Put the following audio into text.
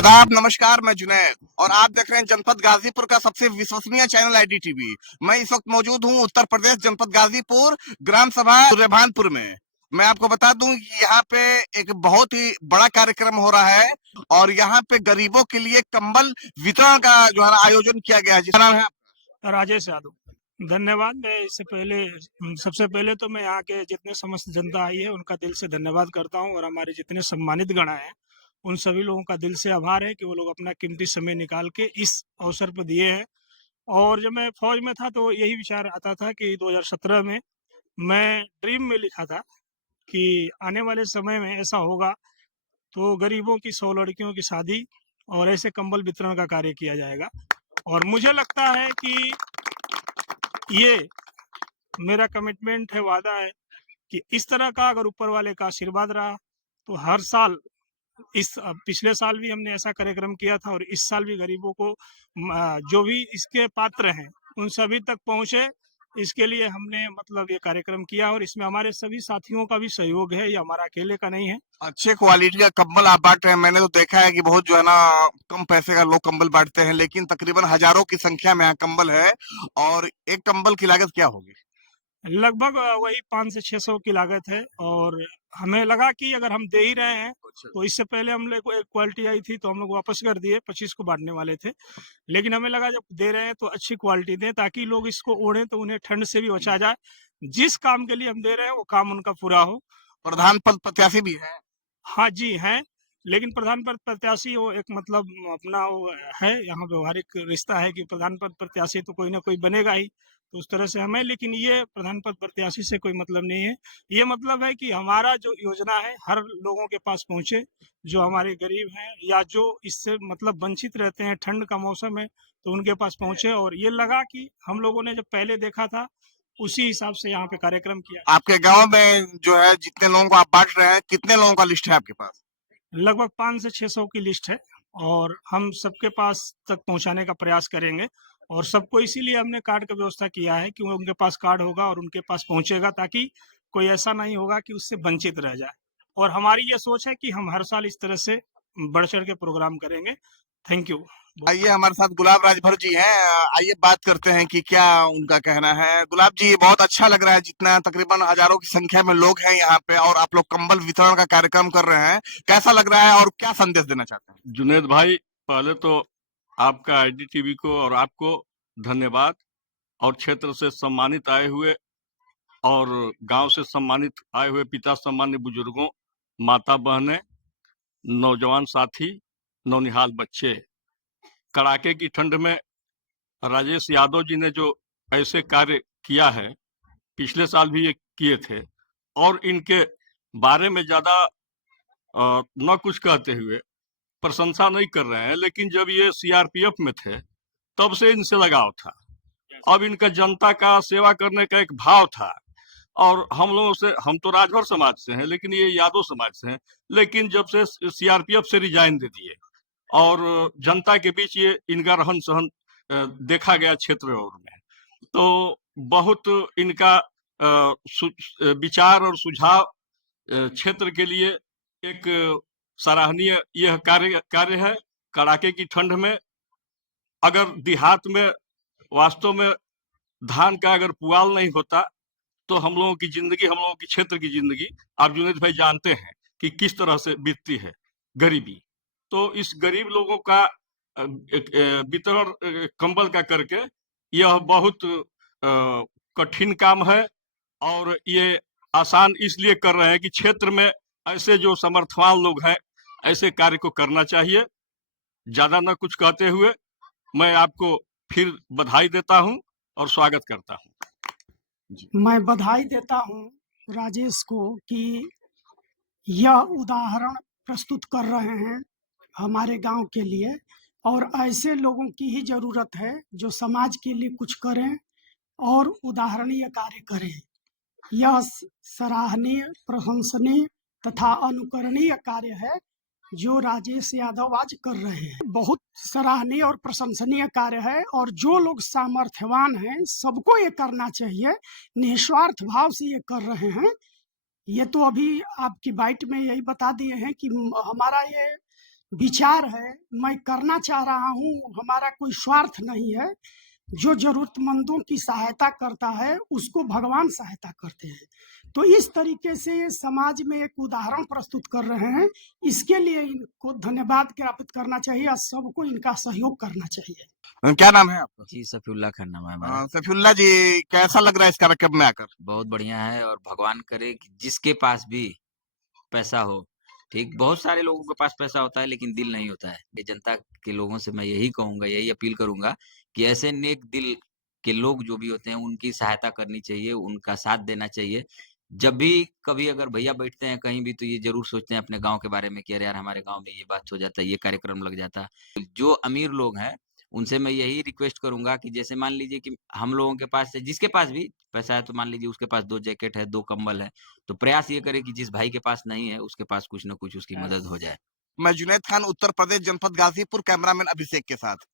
आदाब, नमस्कार। मैं जुनैद और आप देख रहे हैं जनपद गाजीपुर का सबसे विश्वसनीय चैनल आईडीटीवी। मैं इस वक्त मौजूद हूं उत्तर प्रदेश जनपद गाजीपुर ग्राम सभा सूर्यभानपुर में। मैं आपको बता दूं कि यहाँ पे एक बहुत ही बड़ा कार्यक्रम हो रहा है और यहाँ पे गरीबों के लिए कंबल वितरण का जो है आयोजन किया गया है। जिसका नाम है राजेश यादव। धन्यवाद। मैं इससे पहले सबसे पहले तो मैं यहाँ के जितने समस्त जनता आई है उनका दिल से धन्यवाद करता हूँ, और हमारे जितने सम्मानित गण हैं उन सभी लोगों का दिल से आभार है कि वो लोग अपना कीमती समय निकाल के इस अवसर पर दिए हैं। और जब मैं फौज में था तो यही विचार आता था कि 2017 में मैं ड्रीम में लिखा था कि आने वाले समय में ऐसा होगा तो गरीबों की 100 लड़कियों की शादी और ऐसे कंबल वितरण का कार्य किया जाएगा। और मुझे लगता है कि ये मेरा कमिटमेंट है, वादा है कि इस तरह का अगर ऊपर वाले का आशीर्वाद रहा तो हर साल पिछले साल भी हमने ऐसा कार्यक्रम किया था और इस साल भी गरीबों को जो भी इसके पात्र हैं उन सभी तक पहुंचे, इसके लिए हमने मतलब ये कार्यक्रम किया। और इसमें हमारे सभी साथियों का भी सहयोग है, ये हमारा अकेले का नहीं है। अच्छे क्वालिटी का कंबल आप बांट रहे हैं। मैंने तो देखा है कि बहुत जो है ना कम पैसे का लोग कंबल बांटते हैं, लेकिन तकरीबन हजारों की संख्या में यहाँ कंबल है। और एक कंबल की लागत क्या होगी? लगभग वही 500 से 600 की लागत है। और हमें लगा कि अगर हम दे ही रहे हैं तो इससे पहले हम लोग को एक क्वालिटी आई थी तो हम लोग वापस कर दिए, 25 को बांटने वाले थे। लेकिन हमें लगा जब दे रहे हैं तो अच्छी क्वालिटी दें ताकि लोग इसको ओढ़ें तो उन्हें ठंड से भी बचा जाए। जिस काम के लिए हम दे रहे हैं वो काम उनका पूरा हो। प्रधान पद प्रत्याशी भी है? हाँ जी हैं, लेकिन प्रधान पद प्रत्याशी वो एक मतलब अपना वो है, यहाँ व्यवहारिक रिश्ता है कि प्रधान पद प्रत्याशी तो कोई ना कोई बनेगा ही, तो उस तरह से हमें। लेकिन ये प्रधान पद प्रत्याशी से कोई मतलब नहीं है। ये मतलब है कि हमारा जो योजना है हर लोगों के पास पहुंचे, जो हमारे गरीब हैं या जो इससे मतलब वंचित रहते हैं, ठंड का मौसम है तो उनके पास पहुंचे। और ये लगा कि हम लोगों ने जब पहले देखा था उसी हिसाब से यहाँ पे कार्यक्रम किया। आपके गांव में जो है जितने लोगों को आप बांट रहे हैं, कितने लोगों का लिस्ट है आपके पास? लगभग 500 से 600 की लिस्ट है और हम सबके पास तक पहुंचाने का प्रयास करेंगे। और सबको इसीलिए हमने कार्ड का व्यवस्था किया है कि उनके पास कार्ड होगा और उनके पास पहुंचेगा, ताकि कोई ऐसा नहीं होगा कि उससे वंचित रह जाए। और हमारी ये सोच है कि हम हर साल इस तरह से बढ़ चढ़ के प्रोग्राम करेंगे। Thank you. आइए, हमारे साथ गुलाब राजभर जी हैं। आइए बात करते हैं कि क्या उनका कहना है। गुलाब जी, ये बहुत अच्छा लग रहा है, जितना तकरीबन हजारों की संख्या में लोग हैं यहाँ पे और आप लोग कंबल वितरण का कार्यक्रम कर रहे हैं। कैसा लग रहा है और क्या संदेश देना चाहते हैं? जुनेद भाई, पहले तो आपका आईडीटीवी को और आपको धन्यवाद। और क्षेत्र से सम्मानित आए हुए और गांव से सम्मानित आए हुए पिता सम्मान्य बुजुर्गों, माता बहनें, नौजवान साथी, नौनिहाल बच्चे, कड़ाके की ठंड में राजेश यादव जी ने जो ऐसे कार्य किया है, पिछले साल भी ये किए थे। और इनके बारे में ज्यादा न कुछ कहते हुए प्रशंसा नहीं कर रहे हैं, लेकिन जब ये सीआरपीएफ में थे तब से इनसे लगाव था। अब इनका जनता का सेवा करने का एक भाव था। और हम लोगों से, हम तो राजभर समाज से हैं लेकिन ये यादव समाज से हैं, लेकिन जब से सीआरपीएफ से रिजाइन दे दिए और जनता के बीच ये इनका रहन सहन देखा गया क्षेत्र और में, तो बहुत इनका विचार और सुझाव क्षेत्र के लिए एक सराहनीय यह कार्य है। कड़ाके की ठंड में अगर देहात में वास्तव में धान का अगर पुआल नहीं होता तो हम लोगों की जिंदगी, हम लोगों की क्षेत्र की जिंदगी, आप जुनेद भाई जानते हैं कि किस तरह से बीतती है, गरीबी। तो इस गरीब लोगों का वितरण कंबल का करके यह बहुत कठिन काम है। और ये आसान इसलिए कर रहे हैं कि क्षेत्र में ऐसे जो समर्थवान लोग हैं ऐसे कार्य को करना चाहिए। ज्यादा न कुछ कहते हुए मैं आपको फिर बधाई देता हूं और स्वागत करता हूं। मैं बधाई देता हूं राजेश को कि यह उदाहरण प्रस्तुत कर रहे हैं हमारे गांव के लिए, और ऐसे लोगों की ही जरूरत है जो समाज के लिए कुछ करें और उदाहरणीय कार्य करें। यह सराहनीय, प्रशंसनीय तथा अनुकरणीय कार्य है जो राजेश यादव आज कर रहे हैं। बहुत सराहनीय और प्रशंसनीय कार्य है और जो लोग सामर्थ्यवान हैं सबको ये करना चाहिए। निस्वार्थ भाव से ये कर रहे हैं। ये तो अभी आपकी बाइट में यही बता दिए हैं कि हमारा ये विचार है, मैं करना चाह रहा हूँ, हमारा कोई स्वार्थ नहीं है। जो ज़रूरतमंदों की सहायता करता है, उसको भगवान सहायता करते हैं। तो इस तरीके से ये समाज में एक उदाहरण प्रस्तुत कर रहे हैं। इसके लिए इनको धन्यवाद ज्ञापित करना चाहिए और सबको इनका सहयोग करना चाहिए। क्या नाम है आपका? जी, सफ़ीउल्लाह खान नाम है हमारा। सफीउल्लाह जी, कैसा लग रहा है इस कार्यक्रम में आकर? बहुत बढ़िया है और भगवान करे कि जिसके पास भी पैसा हो, ठीक? बहुत सारे लोगों के पास पैसा होता है लेकिन दिल नहीं होता है। ये जनता के लोगों से मैं यही कहूँगा, यही अपील करूँगा कि ऐसे नेक दिल के लोग जो भी होते हैं, उनकी सहायता करनी चाहिए, उनका साथ देना चाहिए। जब भी कभी अगर भैया बैठते हैं कहीं भी तो ये ज़रूर सोचते हैं अपने गाँव के बारे में कि अरे यार! हमारे गाँव में ये बात हो जाता है, ये कार्यक्रम लग जाता। जो अमीर लोग हैं, उनसे मैं यही रिक्वेस्ट करूँगा कि जैसे मान लीजिए कि हम लोगों के पास है, जिसके पास भी पैसा है तो मान लीजिए उसके पास 2 जैकेट है, 2 कंबल है, तो प्रयास ये करें कि जिस भाई के पास नहीं है, उसके पास कुछ न कुछ उसकी मदद हो जाए। मैं जुनैद खान, उत्तर प्रदेश, जनपद गाजीपुर, कैमरामैन अभिषेक के साथ।